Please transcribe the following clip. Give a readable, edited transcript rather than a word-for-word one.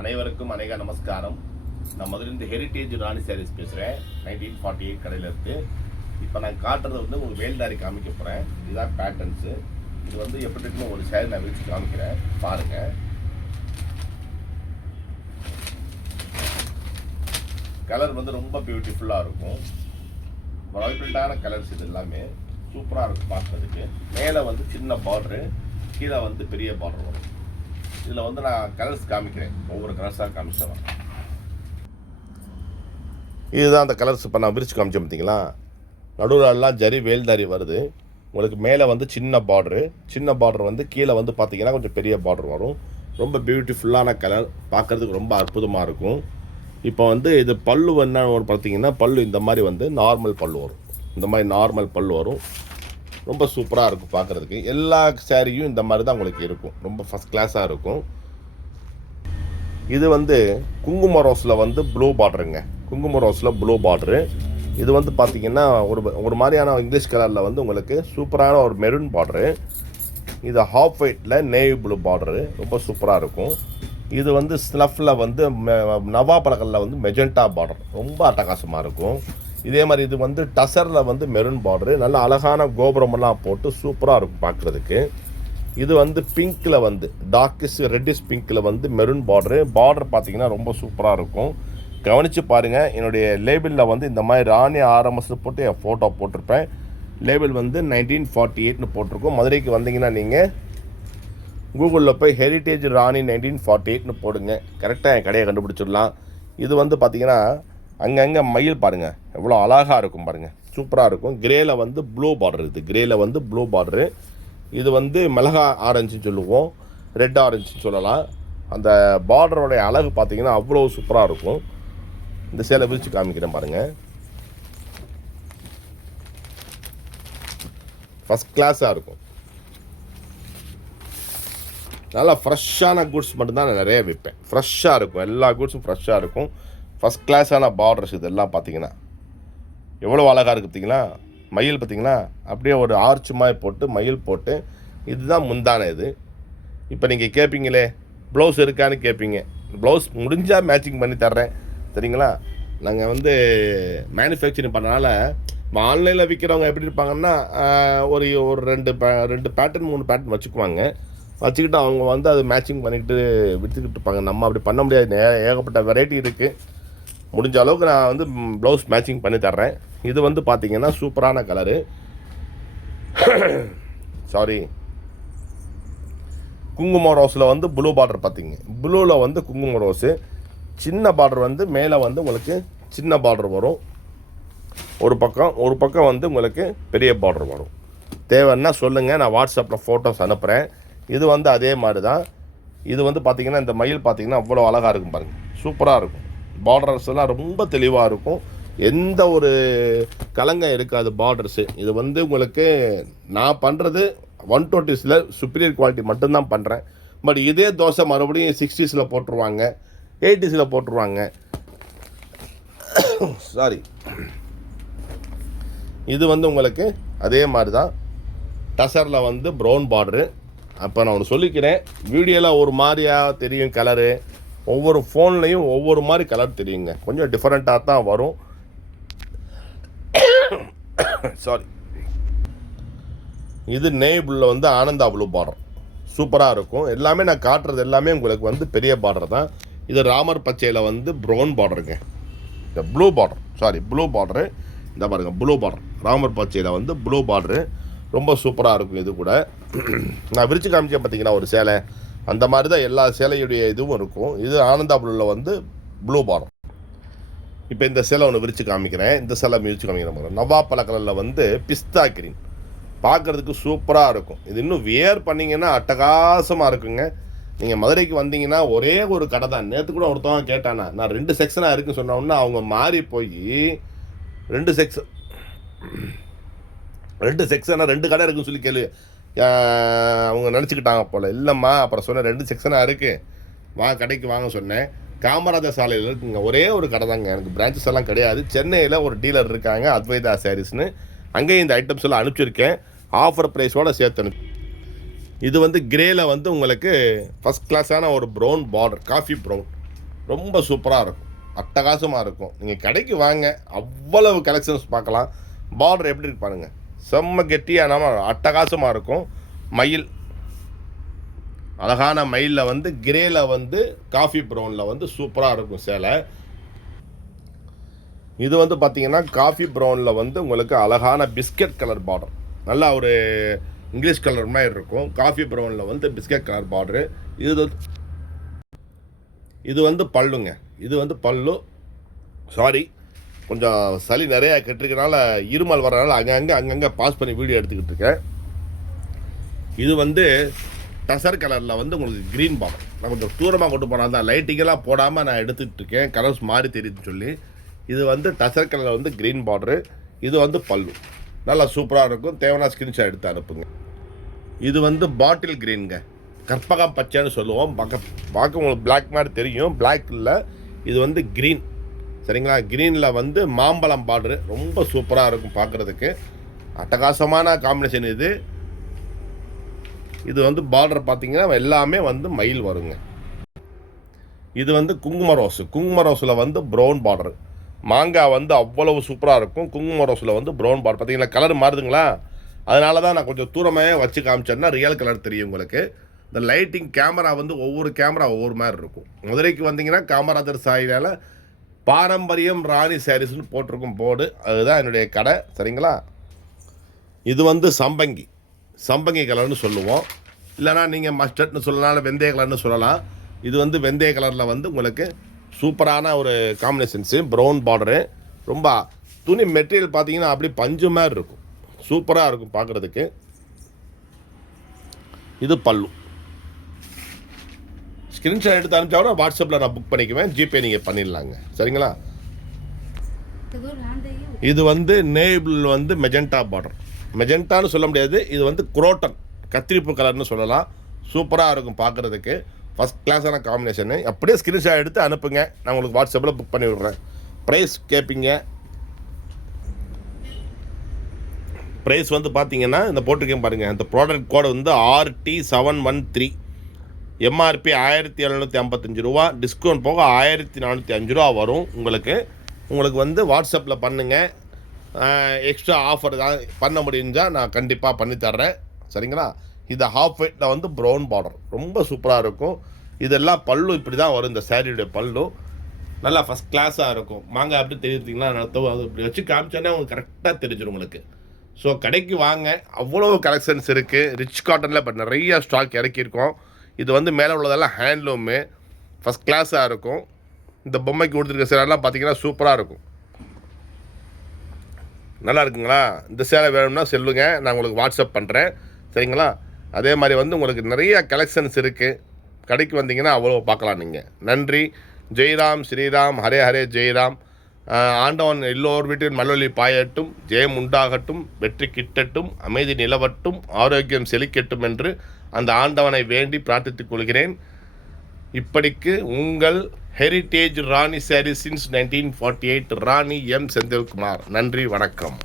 அனைவருக்கும் அநேக நமஸ்காரம். நான் முதலிருந்து ஹெரிட்டேஜ் ராணி சாரீஸ் பேசுகிறேன். 1948 கடையில் இருக்குது. இப்போ நான் காட்டுறது வந்து உங்களுக்கு வேல்தாரி காமிக்க போகிறேன். இதுதான் பேட்டர்ன்ஸு. இது வந்து எப்படி இருக்குன்னு ஒரு சேரீ நான் விரிச்சு காமிக்கிறேன், பாருங்கள். கலர் வந்து ரொம்ப பியூட்டிஃபுல்லாக இருக்கும். வைப்ரண்டான கலர்ஸ். இது எல்லாமே சூப்பராக இருக்கும் பார்க்குறதுக்கு. மேலே வந்து சின்ன பார்டரு, கீழே வந்து பெரிய பார்டர் வரும். இதில் வந்து நான் கலர்ஸ் காமிக்கிறேன், ஒவ்வொரு கலர்ஸாக காமிச்சிடலாம். இதுதான் அந்த கலர்ஸ். இப்போ நான் விரிச்சு காமிச்சேன் பார்த்தீங்களா, நடுவில்லாம் ஜரி வேல்தாரி வருது. உங்களுக்கு மேலே வந்து சின்ன பார்டர் வந்து கீழே வந்து பார்த்தீங்கன்னா கொஞ்சம் பெரிய பார்டர் வரும். ரொம்ப பியூட்டிஃபுல்லான கலர், பார்க்குறதுக்கு ரொம்ப அற்புதமாக இருக்கும். இப்போ வந்து இது பல்லு என்ன பார்த்தீங்கன்னா, பல்லு இந்த மாதிரி வந்து நார்மல் பல்லு வரும். இந்த மாதிரி நார்மல் பல்லு வரும். ரொம்ப சூப்பராக இருக்கும் பார்க்குறதுக்கு. எல்லா சேரீயும் இந்த மாதிரி தான் உங்களுக்கு இருக்கும். ரொம்ப ஃபஸ்ட் கிளாஸாக இருக்கும். இது வந்து குங்கும ரோஸில் வந்து ப்ளூ பார்டருங்க. குங்கும ரோஸில் ப்ளூ பார்டரு. இது வந்து பார்த்திங்கன்னா ஒரு மாதிரியான இங்கிலீஷ் கலரில் வந்து உங்களுக்கு சூப்பரான ஒரு மெரூன் பார்டரு. இது ஹாஃப் ஒயிட்டில் நேவி ப்ளூ பார்டரு. ரொம்ப சூப்பராக இருக்கும். இது வந்து ஸ்லஃபில் வந்து நவா பழக்கல்ல வந்து மெஜெண்டா பார்டர். ரொம்ப அட்டகாசமாக இருக்கும். இதே மாதிரி இது வந்து டசரில் வந்து மெரூன் பார்டரு. நல்ல அழகான கோபுரமெல்லாம் போட்டு சூப்பராக இருக்கும் பார்க்குறதுக்கு. இது வந்து பிங்க்கில் வந்து டார்க்கிஷ் ரெட்டிஷ் பிங்க்கில் வந்து மெரூன் பார்டரு. பார்டர் பார்த்திங்கன்னா ரொம்ப சூப்பராக இருக்கும். கவனித்து பாருங்கள். என்னுடைய லேபிளில் வந்து இந்த மாதிரி ராணி ஆர்எம்எஸ் போட்டு என் ஃபோட்டோ போட்டிருப்பேன். லேபிள் வந்து 1948ன்னு போட்டிருக்கோம். மதுரைக்கு வந்தீங்கன்னா நீங்கள் கூகுளில் போய் ஹெரிட்டேஜ் ராணி 1948ன்னு போடுங்க. கரெக்டாக என் கடையை கண்டுபிடிச்சிடலாம். இது வந்து பார்த்திங்கன்னா அங்கங்கே மயில் பாருங்கள், எவ்வளோ அழகாக இருக்கும் பாருங்கள், சூப்பராக இருக்கும். கிரேயில் வந்து ப்ளூ பார்டர். இது கிரேயில் வந்து ப்ளூ பார்டரு. இது வந்து மிளகா ஆரஞ்சுன்னு சொல்லுவோம், ரெட் ஆரஞ்சுன்னு சொல்லலாம். அந்த பார்டரோடைய அழகு பார்த்திங்கன்னா அவ்வளோ சூப்பராக இருக்கும். இந்த சேலை விரித்து காமிக்கிறேன் பாருங்கள். ஃபஸ்ட் கிளாஸாக இருக்கும். நல்லா ஃப்ரெஷ்ஷான குட்ஸ் மட்டும்தான் நான் நிறைய விற்பேன். ஃப்ரெஷ்ஷாக இருக்கும், எல்லா குட்ஸும் ஃப்ரெஷ்ஷாக இருக்கும். ஃபஸ்ட் கிளாஸான பார்டர்ஸ் இதெல்லாம் பார்த்தீங்கன்னா எவ்வளோ அழகாக இருக்குது பார்த்தீங்களா. மயில் பார்த்தீங்களா, அப்படியே ஒரு ஆர்ச் மாதிரி போட்டு மயில் போட்டு. இதுதான் முந்தான. இது இப்போ நீங்கள் கேட்பீங்களே ப்ளவுஸ் இருக்கான்னு கேட்பீங்க. ப்ளவுஸ் முடிஞ்சால் மேட்சிங் பண்ணி தர்றேன், சரிங்களா. நாங்கள் வந்து மேனுஃபேக்சரிங் பண்ணனால ஆன்லைனில் விற்கிறவங்க எப்படி இருப்பாங்கன்னா, ஒரு ரெண்டு பேட்டர்ன் 3 பேட்டர்ன் வச்சுக்கிட்டு அவங்க வந்து அது மேட்சிங் பண்ணிக்கிட்டு விற்றுக்கிட்டு இருப்பாங்க. நம்ம அப்படி பண்ண முடியாது. ஏகப்பட்ட வெரைட்டி இருக்குது. முடிஞ்ச அளவுக்கு நான் வந்து ப்ளவுஸ் மேட்சிங் பண்ணி தர்றேன். இது வந்து பார்த்திங்கன்னா சூப்பரான கலரு. சாரி, குங்கும ரோஸில் வந்து ப்ளூ பார்டர் பார்த்திங்க. ப்ளூவில் வந்து குங்கும ரோஸு. சின்ன பார்டர் வந்து மேலே வந்து உங்களுக்கு சின்ன பார்டர் வரும். ஒரு பக்கம் வந்து உங்களுக்கு பெரிய பார்டர் வரும். தேவைன்னா சொல்லுங்கள், நான் வாட்ஸ்அப்பில் ஃபோட்டோஸ் அனுப்புகிறேன். இது வந்து அதே மாதிரி தான். இது வந்து பார்த்திங்கன்னா இந்த மயில் பார்த்திங்கன்னா அவ்வளோ அழகாக இருக்கும் பாருங்கள், சூப்பராக இருக்கும். பார்டர்ஸ் எல்லாம் ரொம்ப தெளிவாக இருக்கும். எந்த ஒரு கலங்கம் இருக்காது பார்டர்ஸு. இது வந்து உங்களுக்கு நான் பண்ணுறது 120ஸில் சுப்பீரியர் குவாலிட்டி மட்டும்தான் பண்ணுறேன். பட் இதே தோசை மறுபடியும் 60ஸில் போட்டுருவாங்க, 80ஸில் போட்டுருவாங்க. சாரி, இது வந்து உங்களுக்கு அதே மாதிரி தான். டசரில் வந்து ப்ரௌன் பார்டரு. அப்போ நான் ஒன்று சொல்லிக்கிறேன், வீடியோவில் ஒரு மாதிரியாக தெரியும் கலரு, ஒவ்வொரு ஃபோன்லேயும் ஒவ்வொரு மாதிரி கலர் தெரியுங்க. கொஞ்சம் டிஃப்ரெண்ட்டாக தான் வரும். சாரி, இது நேவிபிளில் வந்து ஆனந்தா ப்ளூ பார்டர் சூப்பராக இருக்கும். எல்லாமே நான் காட்டுறது எல்லாமே உங்களுக்கு வந்து பெரிய பார்டர் தான். இது ராமர் பச்சையில் வந்து ப்ரௌன் பார்டருங்க. இந்த ப்ளூ பார்டரு இந்த பாருங்கள், ப்ளூ பார்டர் ராமர் பச்சையில் வந்து ப்ளூ பார்டரு ரொம்ப சூப்பராக இருக்கும். இது கூட நான் விரிச்சு காமிச்சேன் பார்த்தீங்கன்னா ஒரு சேலை, அந்த மாதிரி தான் எல்லா சேலையுடைய இதுவும் இருக்கும். இது ஆனந்தா ப்ளூவில் வந்து ப்ளூ பார்டர். இப்போ இந்த சேலை ஒன்று விரிச்சு காமிக்கிறேன். இந்த சேலை விரிச்சு காமிக்கிறேன். நவா பழக்கலில் வந்து பிஸ்தா கிரீன், பார்க்குறதுக்கு சூப்பராக இருக்கும். இது இன்னும் வியர் பண்ணிங்கன்னா அட்டகாசமாக இருக்குங்க. நீங்கள் மதுரைக்கு வந்தீங்கன்னா ஒரே ஒரு கடை தான். நேற்று கூட ஒருத்தவங்க கேட்டானா, நான் 2 செக்ஷனாக இருக்குன்னு சொன்னோன்னா அவங்க மாறி போய் 2 செக்ஷனாக 2 கடை இருக்குன்னு சொல்லி கேள்வி அவங்க நினச்சிக்கிட்டாங்க போல். இல்லைம்மா, அப்புறம் சொன்னேன் 2 செக்ஷனாக இருக்குது, கடைக்கு வாங்க சொன்னேன். காமராஜர் சாலையில் இருக்குங்க, ஒரே ஒரு கடை தாங்க, எனக்கு பிரான்ச்சஸ் எல்லாம் கிடையாது. சென்னையில் ஒரு டீலர் இருக்காங்க, அத்வைதா சாரீஸ்னு, அங்கேயும் இந்த ஐட்டம்ஸ் எல்லாம் அனுப்பிச்சிருக்கேன். ஆஃபர் ப்ரைஸோடு சேர்த்து அனுப்பி. இது வந்து கிரேயில் வந்து உங்களுக்கு ஃபஸ்ட் கிளாஸான ஒரு ப்ரௌன் பார்டர், காஃபி ப்ரௌன் ரொம்ப சூப்பராக இருக்கும், அட்டகாசமாக இருக்கும். நீங்கள் கடைக்கு வாங்க, அவ்வளவு கலெக்ஷன்ஸ் பார்க்கலாம். பார்டர் எப்படி இருக்கு பாருங்கள், செம்ம கெட்டியாக நம்ம அட்டகாசமாக இருக்கும். மயில், அழகான மயிலில் வந்து கிரேல வந்து காஃபி ப்ரௌனில் வந்து சூப்பராக இருக்கும் சேலை. இது வந்து பார்த்திங்கன்னா காஃபி ப்ரௌனில் வந்து உங்களுக்கு அழகான பிஸ்கட் கலர் பார்டர், நல்லா ஒரு இங்கிலீஷ் கலர் மாதிரி இருக்கும். காஃபி ப்ரௌனில் வந்து பிஸ்கட் கலர் பார்டரு. இது வந்து பல்லுங்க, இது வந்து பல்லு. சாரி, கொஞ்சம் சளி நிறையா கெட்டிருக்கனால இருமல் வரனால அங்கங்கே பாஸ் பண்ணி வீடியோ எடுத்துக்கிட்டு இருக்கேன். இது வந்து டசர் கலரில் வந்து உங்களுக்கு க்ரீன் பார்டர். நான் கொஞ்சம் தூரமாக கொண்டு போனால் தான் லைட்டிங்கெல்லாம் போடாமல் நான் எடுத்துக்கிட்டு இருக்கேன், கலர்ஸ் மாறி தெரியுதுன்னு சொல்லி. இது வந்து டசர் கலரில் வந்து க்ரீன் பார்டரு. இது வந்து பல்லு, நல்லா சூப்பராக இருக்கும். தேவையான ஸ்கிரீன்ஷாட் எடுத்து அனுப்புங்க. இது வந்து பாட்டில் க்ரீனுங்க, கற்பகம் பச்சைன்னு சொல்லுவோம். பார்க்க உங்களுக்கு பிளாக் மாதிரி தெரியும், பிளாக் இல்லை, இது வந்து க்ரீன். சரிங்களா, க்ரீனில் வந்து மாம்பழம் பார்டரு, ரொம்ப சூப்பராக இருக்கும் பார்க்குறதுக்கு. அட்டகாசமான காம்பினேஷன் இது. இது வந்து பார்டர் பார்த்தீங்கன்னா எல்லாமே வந்து மயில் வருங்க. இது வந்து குங்கும ரோஸு, குங்கும ரோஸில் வந்து ப்ரௌன் பார்டரு. மாங்காய் வந்து அவ்வளவு சூப்பராக இருக்கும். குங்கும ரோஸில் வந்து ப்ரௌன் பார்டர் பார்த்தீங்களா, கலர் மாறுதுங்களா? அதனால தான் நான் கொஞ்சம் தூரமாக வச்சு காமிச்சேன்னா ரியல் கலர் தெரியும் உங்களுக்கு. இந்த லைட்டிங் கேமரா வந்து ஒவ்வொரு கேமரா ஒவ்வொரு மாதிரி இருக்கும். மதுரைக்கு வந்தீங்கன்னா காமராஜர் சாலையில் பாரம்பரியம் ராணி சாரீஸ்னு போட்டிருக்கும் போர்டு, அதுதான் என்னுடைய கடை. சரிங்களா, இது வந்து சம்பங்கி, சம்பங்கி கலர்னு சொல்லுவோம். இல்லைனா நீங்கள் மஸ்டர்ட்னு சொல்லலாம், வெந்தய கலர்னு சொல்லலாம். இது வந்து வெந்தய கலரில் வந்து உங்களுக்கு சூப்பரான ஒரு காம்பினேஷன்ஸு, ப்ரௌன் பார்டரு. ரொம்ப துணி மெட்டீரியல் பார்த்தீங்கன்னா அப்படி பஞ்சு மாதிரி இருக்கும், சூப்பராக இருக்கும் பார்க்குறதுக்கு. இது பல்லு. ஸ்க்ரீன்ஷாட் எடுத்து அனுப்பிச்சா வாட்ஸ்அப்பில் நான் புக் பண்ணிக்குவேன், ஜிபே நீங்கள் பண்ணிடலாங்க. சரிங்களா, இது வந்து நேபிள் வந்து மெஜெண்டா பார்டர். மெஜெண்டான்னு சொல்ல முடியாது, இது வந்து குரோட்டன் கத்திரிப்பு கலர்னு சொல்லலாம். சூப்பராக இருக்கும் பார்க்குறதுக்கு, ஃபஸ்ட் கிளாஸான காம்பினேஷனு. அப்படியே ஸ்க்ரீன்ஷாட் எடுத்து அனுப்புங்க, நான் உங்களுக்கு வாட்ஸ்அப்பில் புக் பண்ணி விட்றேன். ப்ரைஸ் கேட்பீங்க, ப்ரைஸ் வந்து பார்த்தீங்கன்னா இந்த போட்டிருக்கேன் பாருங்கள், இந்த ப்ராடக்ட் கோடு வந்து RT713. எம்ஆர்பி 1755 ரூபா, டிஸ்கவுண்ட் போக 1405 ரூபா வரும் உங்களுக்கு வந்து வாட்ஸ்அப்பில் பண்ணுங்கள். எக்ஸ்ட்ரா ஆஃபர் தான் பண்ண முடிஞ்சால் நான் கண்டிப்பாக பண்ணித்தர்றேன். சரிங்களா, இது ஹாஃப் ஒயிட்டில் வந்து ப்ரௌன் பார்டர், ரொம்ப சூப்பராக இருக்கும். இதெல்லாம் பல்லு இப்படி தான் வரும், இந்த சாரியுடைய பல்லு நல்லா ஃபஸ்ட் கிளாஸாக இருக்கும். மாங்காய் அப்படி தெரிஞ்சிட்டிங்கன்னா அது இப்படி வச்சு காமிச்சோன்னே உங்களுக்கு கரெக்டாக தெரிஞ்சிடும் உங்களுக்கு. ஸோ கடைக்கு வாங்க, அவ்வளோ கலெக்ஷன்ஸ் இருக்குது. ரிச் காட்டனில் இப்போ நிறைய ஸ்டாக் இறக்கியிருக்கோம். இது வந்து மேலே உள்ளதெல்லாம் ஹேண்ட்லூமு, ஃபஸ்ட் கிளாஸாக இருக்கும். இந்த பொம்மைக்கு கொடுத்துருக்க சேலைலாம் பார்த்தீங்கன்னா சூப்பராக இருக்கும், நல்லா இருக்குங்களா? இந்த சேலை வேணும்னா சொல்லுங்கள், நான் உங்களுக்கு வாட்ஸ்அப் பண்ணுறேன். சரிங்களா, அதே மாதிரி வந்து உங்களுக்கு நிறைய கலெக்ஷன்ஸ் இருக்குது. கடைக்கு வந்தீங்கன்னா அவ்வளோ பார்க்கலாம் நீங்கள். நன்றி. ஜெய்ராம், ஸ்ரீராம், ஹரே ஹரே ஜெய்ராம். ஆண்டவன் எல்லோர் வீட்டில் மல்லொலி பாயட்டும், ஜெயம் உண்டாகட்டும், வெற்றி கிட்டட்டும், அமைதி நிலவட்டும், ஆரோக்கியம் செழிக்கட்டும் என்று அந்த ஆண்டவனை வேண்டி பிரார்த்தித்துக் கொள்கிறேன். இப்படிக்கு உங்கள் ஹெரிட்டேஜ் ராணி சாரி சின்ஸ் 1948 ராணி எம் செந்தில்குமார். நன்றி, வணக்கம்.